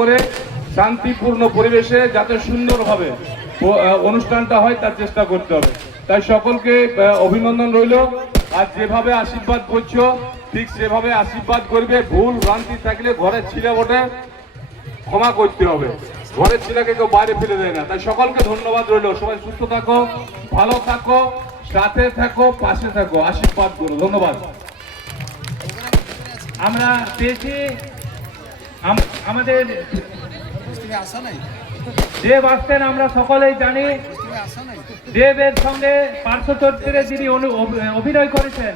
করে শান্তিপূর্ণ পরিবেশে যাতে সুন্দরভাবে অনুষ্ঠানটা হয় তার চেষ্টা করতে হবে। তাই সকলকে অভিনন্দন রইল। আর যেভাবে আশীর্বাদ করছো ঠিক সেভাবে আশীর্বাদ করবে। ভুল ভ্রান্তি থাকলে ঘরের ছেলে বটে ক্ষমা করতে হবে, ঘরের ছেলেকে কেউ বাইরে ফেলে দেয় না। তাই সকলকে ধন্যবাদ রইল। সবাই সুস্থ থাকো, ভালো থাকো, সাথে থাকো, পাশে থাকো, আশীর্বাদ করো। ধন্যবাদ। আমরা পেয়েছি আমাদের দেব আসতেন, আমরা সকলেই জানি। দেবের সঙ্গে পার্শ্ব চরিত্রে যিনি অভিনয় করেছেন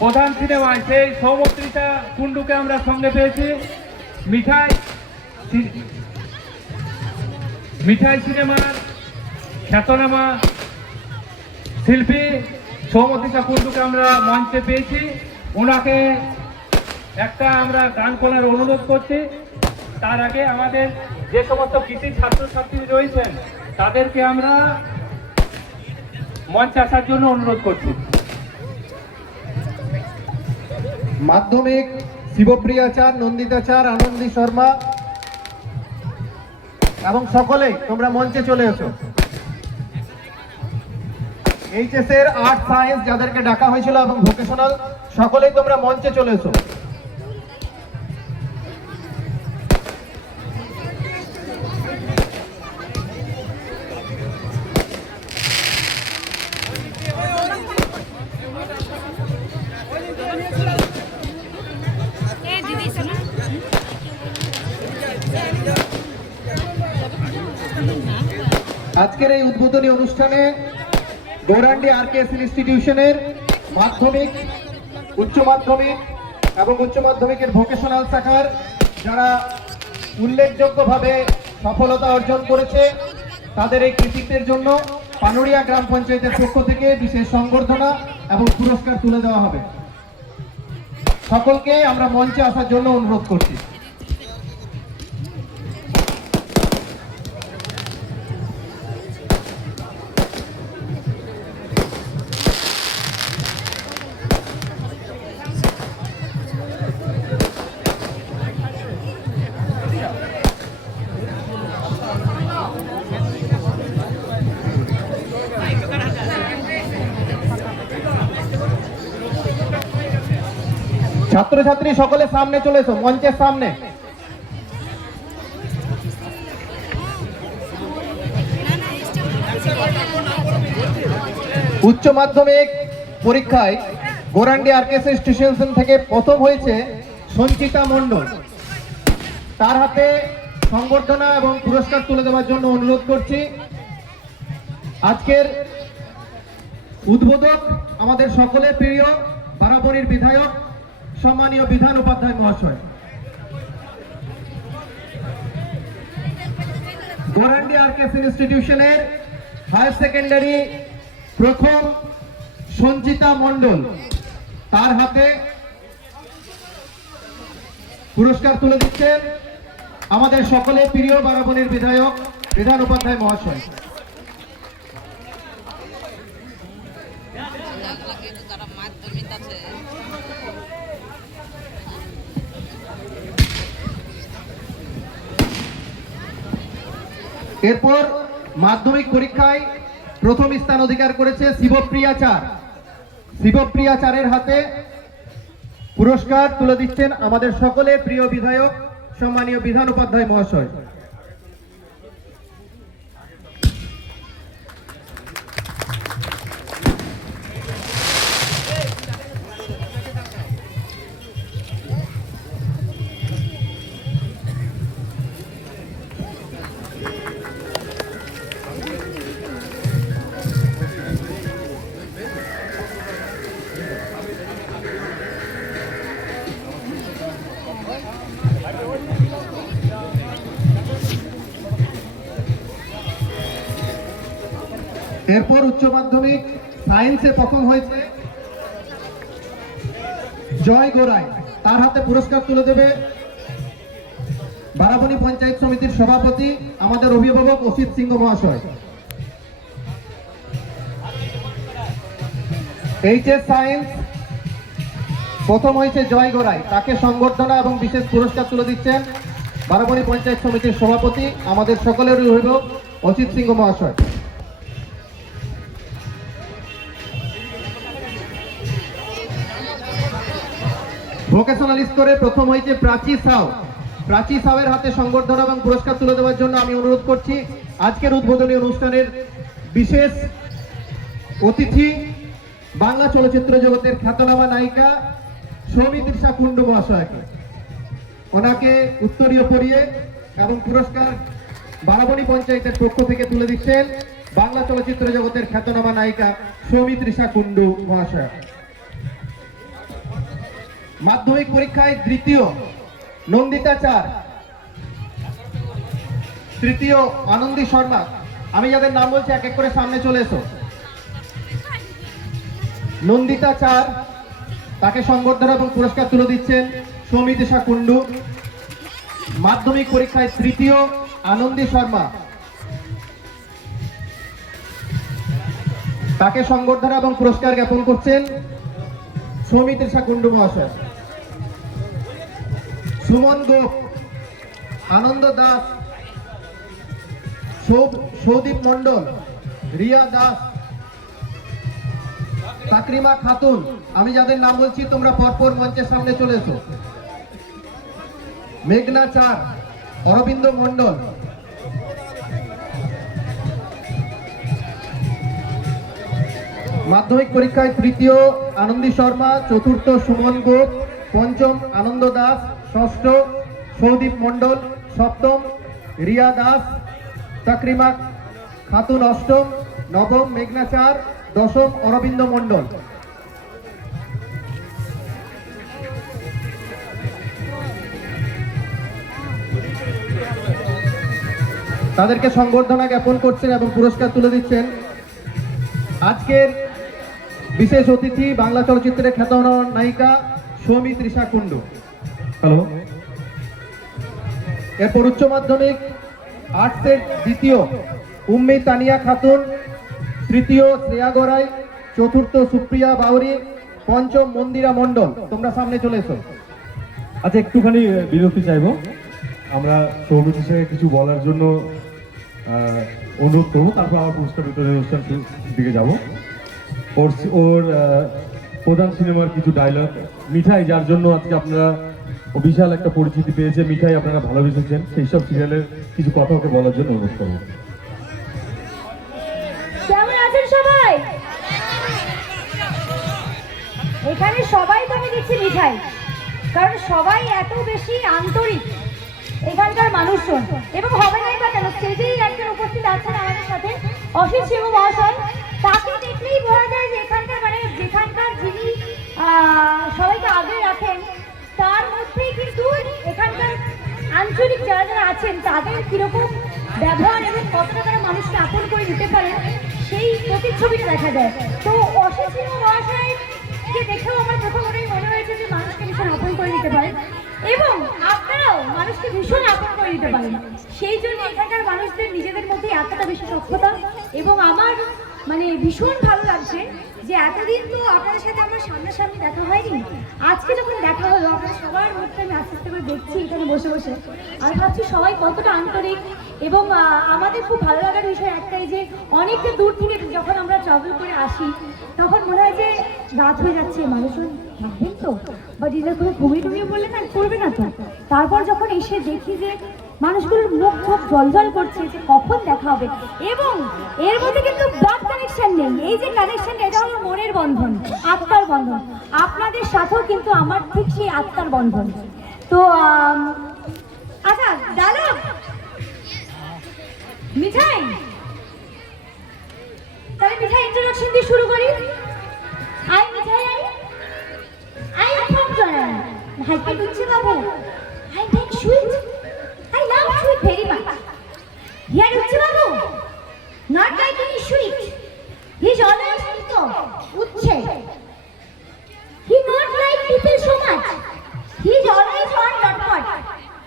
প্রধান সিনেমায়, সেই সৌমত্রিতা কুণ্ডুকে আমরা সঙ্গে পেয়েছি। মিঠাই সিনেমার খ্যাতনামা শিল্পী সৌমত্রিতা কুণ্ডুকে আমরা মঞ্চে পেয়েছি। ওনাকে একটা আমরা গান করার অনুরোধ করছি। তার আগে আমাদের যে সমস্ত কৃষি ছাত্রছাত্রী রয়েছেন তাদেরকে আমরা মঞ্চে আসার জন্য অনুরোধ করছি। মাধ্যমিক শিবপ্রিয়াচার, নন্দিতাচার, আনন্দী শর্মা এবং সকলেই তোমরা মঞ্চে চলে এসো। এইচএস এর আর্ট সায়েন্স যাদেরকে ডাকা হয়েছিল এবং ভোকেশনাল সকলেই তোমরা মঞ্চে চলে এসো। আজকের এই উদ্বোধনী অনুষ্ঠানে গৌরাঙ্গি আরকেএস ইনস্টিটিউশনের মাধ্যমিক, উচ্চ মাধ্যমিক এবং উচ্চ মাধ্যমিকের ভোকেশনাল শাখার যারা উল্লেখযোগ্যভাবে সফলতা অর্জন করেছে তাদের এই কৃতিত্বের জন্য পানুরিয়া গ্রাম পঞ্চায়েতের পক্ষ থেকে বিশেষ সংবর্ধনা এবং পুরস্কার তুলে দেওয়া হবে। সকলকে আমরা মঞ্চে আসার জন্য অনুরোধ করছি। ছাত্রছাত্রী সকলে সামনে চলে এসো, মঞ্চের সামনে। উচ্চ মাধ্যমিক পরীক্ষায় গৌরাঙ্গি আরকেএস ইনস্টিটিউশন থেকে প্রথম হয়েছে সঞ্চিতা মণ্ডল। তার হাতে সংবর্ধনা এবং পুরস্কার তুলে দেওয়ার জন্য অনুরোধ করছি। আজকের উদ্বোধক আমাদের সকলের প্রিয় বারাবণীর বিধায়ক সম্মানীয় বিধান উপাধ্যায় মহাশয়। গৌরাঙ্গি আরকেএস ইনস্টিটিউশনের হায়ার সেকেন্ডারি প্রথম সঞ্চিতা মণ্ডল, তার হাতে পুরস্কার তুলে দিচ্ছেন আমাদের সকলের প্রিয় বারাবণীর বিধায়ক বিধান উপাধ্যায় মহাশয়। এরপর মাধ্যমিক পরীক্ষায় প্রথম স্থান অধিকার করেছে শিবপ্রিয়াচার। শিবপ্রিয়াচারের হাতে পুরস্কার তুলে দিচ্ছেন আমাদের সকলের প্রিয় বিধায়ক সম্মানীয় বিধান উপাধ্যায় মহাশয়। এরপর উচ্চ মাধ্যমিক সায়েন্সে প্রথম হয়েছে জয় গোরাই। তার হাতে পুরস্কার তুলে দেবে বারাবণী পঞ্চায়েত সমিতির সভাপতি আমাদের অভিভাবক অসিত সিংহ মহাশয়। এইচএস সায়েন্স প্রথম হয়েছে জয় গোরাই, তাকে সংবর্ধনা এবং বিশেষ পুরস্কার তুলে দিচ্ছেন বারাবণী পঞ্চায়েত সমিতির সভাপতি আমাদের সকলেরই অভিভাবক অজিত সিংহ মহাশয়। ভোকেশনাল স্তরে প্রথম হয়েছে প্রাচী সাউ। প্রাচী সাউয়ের হাতে সংবর্ধনা এবং পুরস্কার তুলে দেওয়ার জন্য আমি অনুরোধ করছি আজকের উদ্বোধনী অনুষ্ঠানের বিশেষ অতিথি বাংলা চলচ্চিত্র জগতের খ্যাতনামা নায়িকা সৌমিত্রিষা কুণ্ডু মহাশয়কে। ওনাকে উত্তরীয় পরিয়ে এবং পুরস্কার বারাবণী পঞ্চায়েতের পক্ষ থেকে তুলে দিচ্ছেন বাংলা চলচ্চিত্র জগতের খ্যাতনামা নায়িকা সৌমিত্রিষা কুণ্ডু মহাশয়। মাধ্যমিক পরীক্ষায় দ্বিতীয় নন্দিতা চার, তৃতীয় আনন্দী শর্মা। আমি যাদের নাম বলছি এক এক করে সামনে চলে এসো। নন্দিতা চার, তাকে সংবর্ধনা এবং পুরস্কার তুলে দিচ্ছেন সৌমিত্রিষা কুণ্ডু। মাধ্যমিক পরীক্ষায় তৃতীয় আনন্দী শর্মা, তাকে সংবর্ধনা এবং পুরস্কার জ্ঞাপন করছেন সৌমিত্রিষা কুণ্ডু মহাশয়। সুমন গোপ, আনন্দ দাস, সৌদীপ মন্ডল, রিয়া দাস, তাকরিমা খাতুন। আমি যাদের নাম বলছি তোমরা পরপর মঞ্চের সামনে চলে এসো। মেঘনা চার, অরবিন্দ মন্ডল, মাধ্যমিক পরীক্ষায় তৃতীয় আনন্দী শর্মা, চতুর্থ সুমন গোপ, পঞ্চম আনন্দ দাস, ষষ্ঠ সৌদীপ মন্ডল, সপ্তম রিয়া দাস, তাকরিমা খাতুন অষ্টম, নবম মেঘনা চার, দশম অরবিন্দ মন্ডল। তাদেরকে সংবর্ধনা জ্ঞাপন করছেন এবং পুরস্কার তুলে দিচ্ছেন আজকের বিশেষ অতিথি বাংলা চলচ্চিত্রের খ্যাতনামা নায়িকা সৌমিত্রিষা কুণ্ডু। হ্যালো। এরপর উচ্চ মাধ্যমিক আর্টসের দ্বিতীয় উম্মি তানিয়া খাতুন, তৃতীয় শ্রেয়া গড়াই, চতুর্থ সুপ্রিয়া বাউরি, পঞ্চম মন্দিরা মণ্ডল। তোমরা সামনে চলে এসো। আচ্ছা, একটুখানি বিরতি চাইবো। আমরা সৌমিত্রিষাকে কিছু বলার জন্য অনুরোধ করবো, তারপর আমার পুরস্কার বিতরণ অনুষ্ঠান দিকে যাবো। ওর প্রধান সিনেমার কিছু ডায়লগ মিঠাই, যার জন্য আজকে আপনারা বিশাল একটা পরিচিতি পেয়েছে, মিঠাই আপনারা ভালোবেসেছেন, সেই সব সিরিয়ালের কিছু কথা ওকে বলার জন্য অনুরোধ করবো। কেমন আছেন সবাই? এখানে সবাই তো আমি দেখছি মিঠাই, কারণ সবাই এত বেশি আন্তরিক এখানকার মানুষজন। এবং হবে নাই বা কেন, স্টেজেই একজন উপস্থিত আছেন আমাদের সাথে অসিত সিংহ মহাশয়। তাকে দেখলেই বোঝা যায় যে এখানকার মানে যেখানকার যিনি সবাইকে আগে রাখেন তার মধ্যেই কিন্তু এখানকার আঞ্চলিক যারা যারা আছেন তাদের কিরকম ব্যবহার এবং কতটা তারা মানুষকে আপন করে নিতে পারেন সেই প্রতিচ্ছবিটা দেখা যায়। তো অসিত সিংহ মহাশয়কে দেখেও আমার প্রথম মনে হয়েছে যে মানুষকে ভীষণ আপন করে নিতে পারেন এবং আপনারাও মানুষকে ভীষণ আপন করে নিতে পারেন। সেই জন্য এখানকার মানুষদের নিজেদের মধ্যে এতটা বেশি সক্ষতা। এবং আমার মানে ভীষণ ভালো লাগছে যে এতদিন তো আপনাদের সাথে আমার সামনাসামনি দেখা হয়নি, আজকে যখন দেখা হলো আপনাদের সবার মধ্যে আমি আস্তে আস্তে করে দেখছি এখানে বসে বসে, আর ভাবছি সবাই কতটা আন্তরিক। এবং আমাদের খুব ভালো লাগার বিষয় একটাই যে অনেকটা দূর থেকে যখন আমরা ট্রাভেল করে আসি তখন মনে হয় যে রাত হয়ে যাচ্ছে, মানুষজন থাকবেন তো বা ডিনার করে ঘুমিয়ে টুমিয়ে বললে না করবে না তো। তারপর যখন এসে দেখি যে মানুষগুলোর মুখ চোখ জলজল করছে যে কখন দেখা হবে, এবং এর মধ্যে কিন্তু ব্লাড কানেকশন নেই। এই যে কানেকশন, এটা হলো মনের বন্ধন, আত্মার বন্ধন। আপনাদের সাথেও কিন্তু আমার ঠিক সেই আত্মার বন্ধন। তো আচ্ছা ডায়লগ মিঠাই, তাহলে মিঠাই ইন্ট্রোডাকশন দিয়ে শুরু করি। I Mithai, I from Jordan. Happy Duchi Babu. I make sweet. I love sweet very much. Here Duchi Babu, not like any sweet. He's always Tito, Uche. He not like people so much. He's always on dot dot.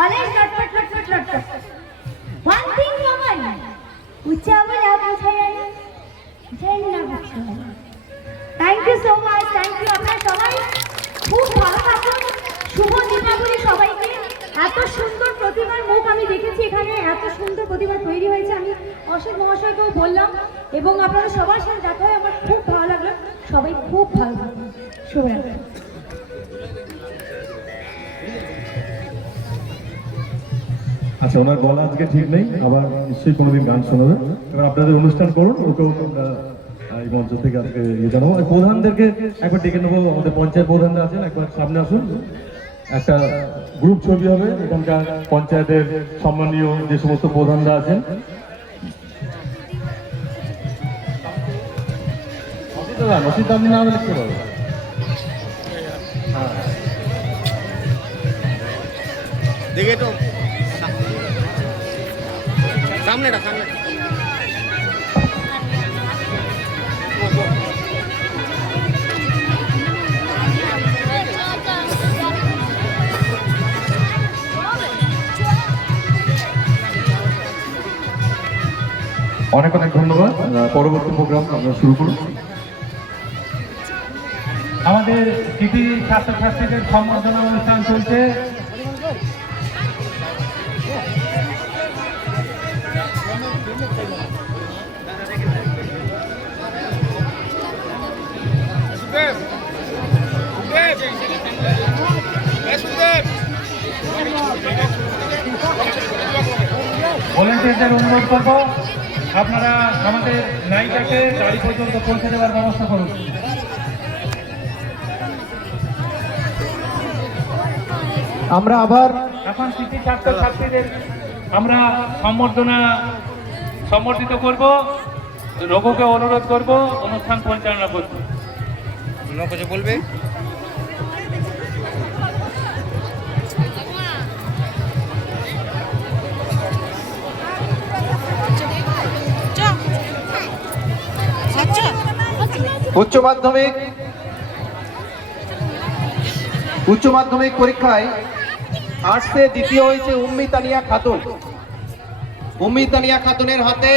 Always dot dot dot dot dot dot. One thing common. Uche Babu love Uche. Then love Uche. Thank you so much. Thank you. আপনারা সবাই খুব ভালো থাকুন। শুভ দীপাবলি সবাইকে। দেখছি এখানে এত সুন্দর প্রতিমা তৈরি হয়েছে, আমি অশোক মহাশয়কেও বললাম এবং আপনারা সবার সাথে দেখা হয় আমার খুব ভালো লাগলো। সবাই খুব ভালো থাকবেন। শুভরাত্রি। আচ্ছা, ওনার গলা আজকে ঠিক নেই, আবার নিশ্চয়ই কোনোদিন গান শোনাবে। এবার আপনাদের অনুষ্ঠান করুন, ওকেও এই মঞ্চ থেকে আজকে ইয়ে জানাবো। প্রধানদেরকে একবার ডেকে নেবো, আমাদের পঞ্চায়েত প্রধানরা আছেন, একবার সামনে আসুন। একটা গ্রুপ ছবি হবে এখানকার পঞ্চায়েতের সম্মানীয় যে সমস্ত প্রধানরা আছেন। নসিদ আপনি নাম লিখতে পারবেন। দেখে তো সামনেটা অনেক অনেক ধন্যবাদ। পরবর্তী প্রোগ্রাম আমরা শুরু করুন। আমাদের কৃতি ছাত্রছাত্রীদের সম্বর্ধনা অনুষ্ঠান চলছে। ভলেন্টিয়ারদের অনুরোধ করবো আপনারা আমাদের নায়িকাকে গাড়ি পর্যন্ত পৌঁছে দেওয়ার ব্যবস্থা করুন। আমরা আবার এখন কৃতি ছাত্রছাত্রীদের আমরা সম্বর্ধিত করব। রঘুকে অনুরোধ করব অনুষ্ঠান পরিচালনা করতে। কিছু বলবে? উচ্চ মাধ্যমিক পরীক্ষায় আর্টসে দ্বিতীয় হয়েছে উম্মি তানিয়া খাতুন। উম্মি তানিয়া খাতুনের হাতে